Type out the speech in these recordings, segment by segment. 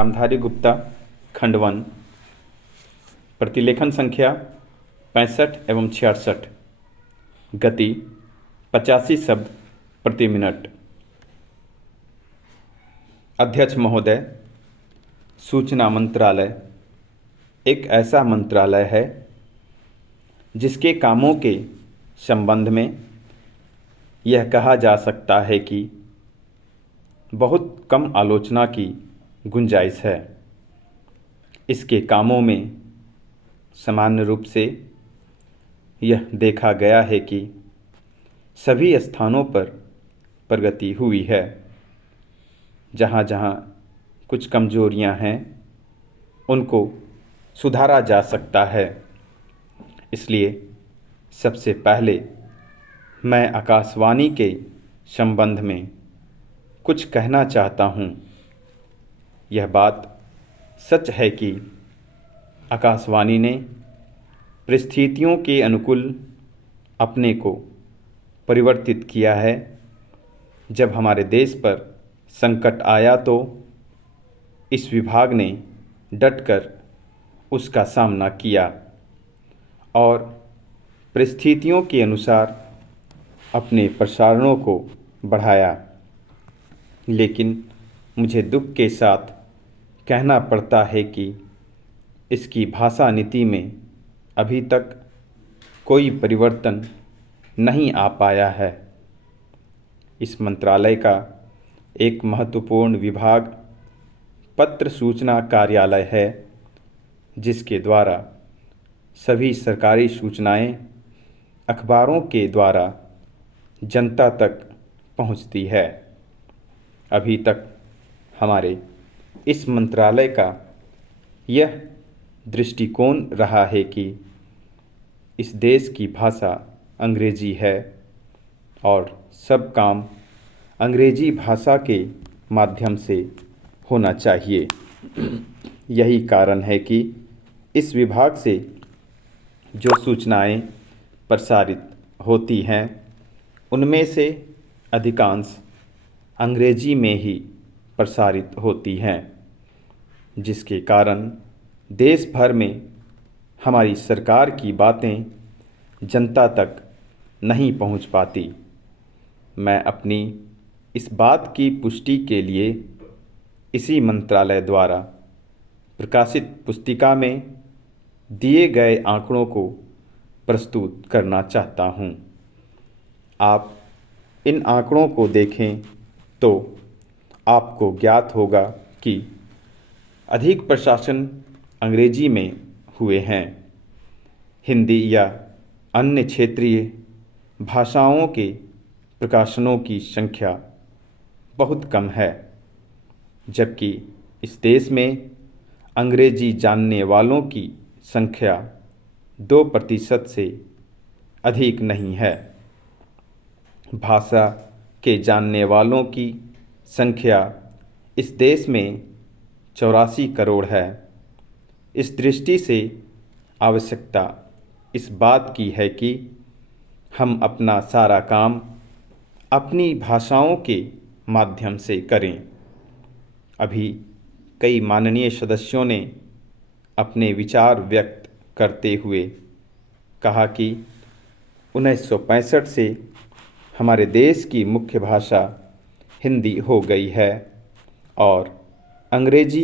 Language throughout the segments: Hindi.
रामधारी गुप्ता खंड 1 प्रतिलेखन संख्या 65 एवं 66 गति 85 शब्द प्रति मिनट। अध्यक्ष महोदय, सूचना मंत्रालय एक ऐसा मंत्रालय है जिसके कामों के संबंध में यह कहा जा सकता है कि बहुत कम आलोचना की गुंजाइश है। इसके कामों में सामान्य रूप से यह देखा गया है कि सभी स्थानों पर प्रगति हुई है। जहाँ जहाँ कुछ कमजोरियां हैं उनको सुधारा जा सकता है। इसलिए सबसे पहले मैं आकाशवाणी के संबंध में कुछ कहना चाहता हूँ। यह बात सच है कि आकाशवाणी ने परिस्थितियों के अनुकूल अपने को परिवर्तित किया है। जब हमारे देश पर संकट आया तो इस विभाग ने डटकर उसका सामना किया और परिस्थितियों के अनुसार अपने प्रसारणों को बढ़ाया। लेकिन मुझे दुख के साथ कहना पड़ता है कि इसकी भाषा नीति में अभी तक कोई परिवर्तन नहीं आ पाया है। इस मंत्रालय का एक महत्वपूर्ण विभाग पत्र सूचना कार्यालय है, जिसके द्वारा सभी सरकारी सूचनाएं अखबारों के द्वारा जनता तक पहुंचती है। अभी तक हमारे इस मंत्रालय का यह दृष्टिकोण रहा है कि इस देश की भाषा अंग्रेजी है और सब काम अंग्रेजी भाषा के माध्यम से होना चाहिए। यही कारण है कि इस विभाग से जो सूचनाएं प्रसारित होती हैं उनमें से अधिकांश अंग्रेजी में ही प्रसारित होती हैं, जिसके कारण देश भर में हमारी सरकार की बातें जनता तक नहीं पहुंच पाती। मैं अपनी इस बात की पुष्टि के लिए इसी मंत्रालय द्वारा प्रकाशित पुस्तिका में दिए गए आंकड़ों को प्रस्तुत करना चाहता हूं। आप इन आंकड़ों को देखें तो आपको ज्ञात होगा कि अधिक प्रशासन अंग्रेजी में हुए हैं। हिंदी या अन्य क्षेत्रीय भाषाओं के प्रकाशनों की संख्या बहुत कम है, जबकि इस देश में अंग्रेजी जानने वालों की संख्या 2% से अधिक नहीं है। भाषा के जानने वालों की संख्या इस देश में 84 करोड़ है। इस दृष्टि से आवश्यकता इस बात की है कि हम अपना सारा काम अपनी भाषाओं के माध्यम से करें। अभी कई माननीय सदस्यों ने अपने विचार व्यक्त करते हुए कहा कि 1965 से हमारे देश की मुख्य भाषा हिंदी हो गई है और अंग्रेजी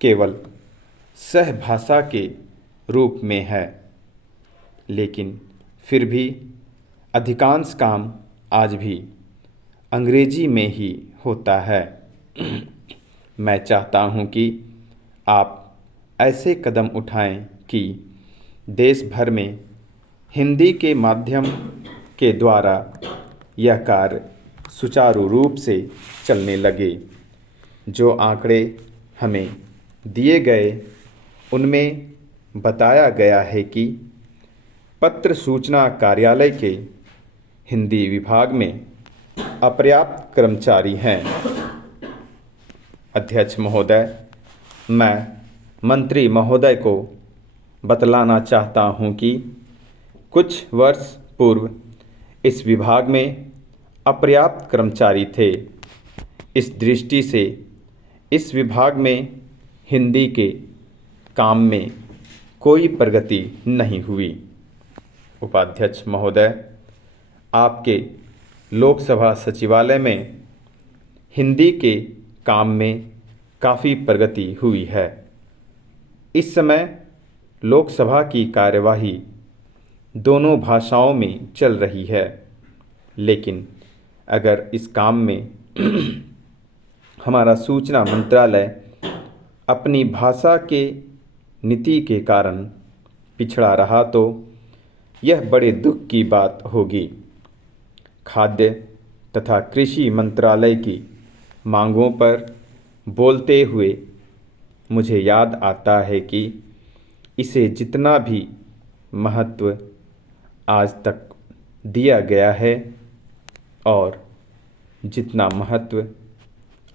केवल सहभाषा के रूप में है। लेकिन फिर भी अधिकांश काम आज भी अंग्रेजी में ही होता है। मैं चाहता हूं कि आप ऐसे कदम उठाएं कि देश भर में हिंदी के माध्यम के द्वारा यह कार्य सुचारू रूप से चलने लगे। जो आंकड़े हमें दिए गए उनमें बताया गया है कि पत्र सूचना कार्यालय के हिंदी विभाग में अपर्याप्त कर्मचारी हैं। अध्यक्ष महोदय, मैं मंत्री महोदय को बतलाना चाहता हूं कि कुछ वर्ष पूर्व इस विभाग में अपर्याप्त कर्मचारी थे। इस दृष्टि से इस विभाग में हिंदी के काम में कोई प्रगति नहीं हुई। उपाध्यक्ष महोदय, आपके लोकसभा सचिवालय में हिंदी के काम में काफ़ी प्रगति हुई है। इस समय लोकसभा की कार्यवाही दोनों भाषाओं में चल रही है, लेकिन अगर इस काम में हमारा सूचना मंत्रालय अपनी भाषा के नीति के कारण पिछड़ा रहा तो यह बड़े दुख की बात होगी। खाद्य तथा कृषि मंत्रालय की मांगों पर बोलते हुए मुझे याद आता है कि इसे जितना भी महत्व आज तक दिया गया है और जितना महत्व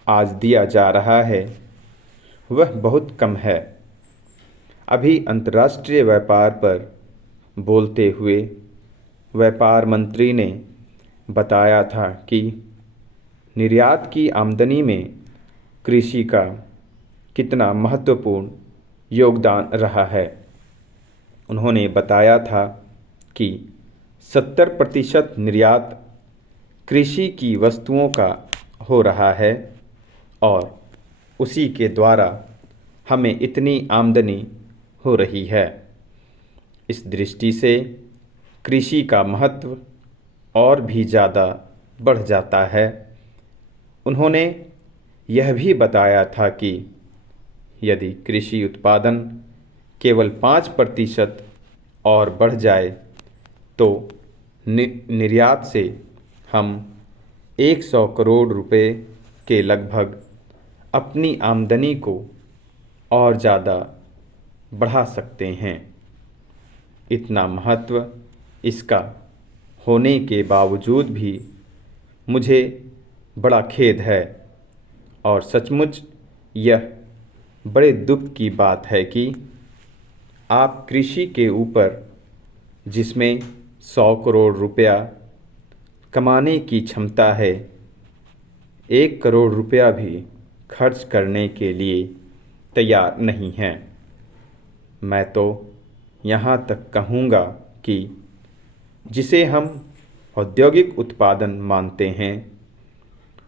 आज दिया जा रहा है वह बहुत कम है। अभी अंतर्राष्ट्रीय व्यापार पर बोलते हुए व्यापार मंत्री ने बताया था कि निर्यात की आमदनी में कृषि का कितना महत्वपूर्ण योगदान रहा है। उन्होंने बताया था कि 70% निर्यात कृषि की वस्तुओं का हो रहा है और उसी के द्वारा हमें इतनी आमदनी हो रही है। इस दृष्टि से कृषि का महत्व और भी ज़्यादा बढ़ जाता है। उन्होंने यह भी बताया था कि यदि कृषि उत्पादन केवल 5% और बढ़ जाए तो निर्यात से हम 100 करोड़ रुपए के लगभग अपनी आमदनी को और ज़्यादा बढ़ा सकते हैं। इतना महत्व इसका होने के बावजूद भी मुझे बड़ा खेद है और सचमुच यह बड़े दुख की बात है कि आप कृषि के ऊपर जिसमें 100 करोड़ रुपया कमाने की क्षमता है, 1 करोड़ रुपया भी खर्च करने के लिए तैयार नहीं हैं। मैं तो यहाँ तक कहूँगा कि जिसे हम औद्योगिक उत्पादन मानते हैं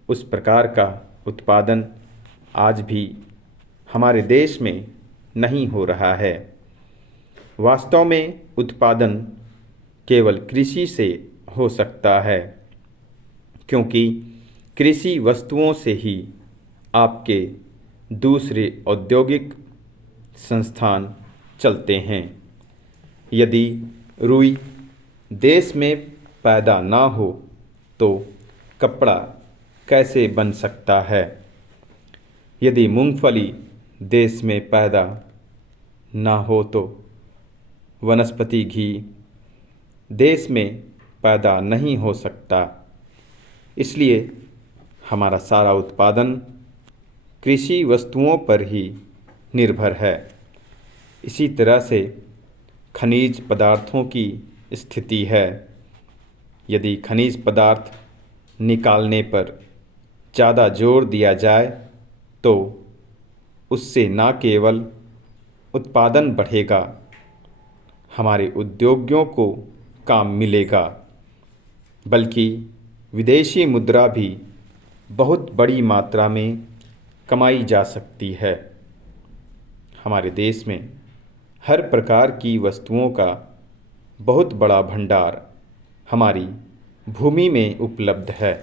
उस प्रकार का उत्पादन आज भी हमारे देश में नहीं हो रहा है। वास्तव में उत्पादन केवल कृषि से हो सकता है, क्योंकि कृषि वस्तुओं से ही आपके दूसरे औद्योगिक संस्थान चलते हैं। यदि रुई देश में पैदा ना हो तो कपड़ा कैसे बन सकता है? यदि मूंगफली देश में पैदा ना हो तो वनस्पति घी देश में पैदा नहीं हो सकता। इसलिए हमारा सारा उत्पादन कृषि वस्तुओं पर ही निर्भर है। इसी तरह से खनिज पदार्थों की स्थिति है। यदि खनिज पदार्थ निकालने पर ज़्यादा जोर दिया जाए तो उससे न केवल उत्पादन बढ़ेगा, हमारे उद्योगों को काम मिलेगा, बल्कि विदेशी मुद्रा भी बहुत बड़ी मात्रा में कमाई जा सकती है। हमारे देश में हर प्रकार की वस्तुओं का बहुत बड़ा भंडार हमारी भूमि में उपलब्ध है।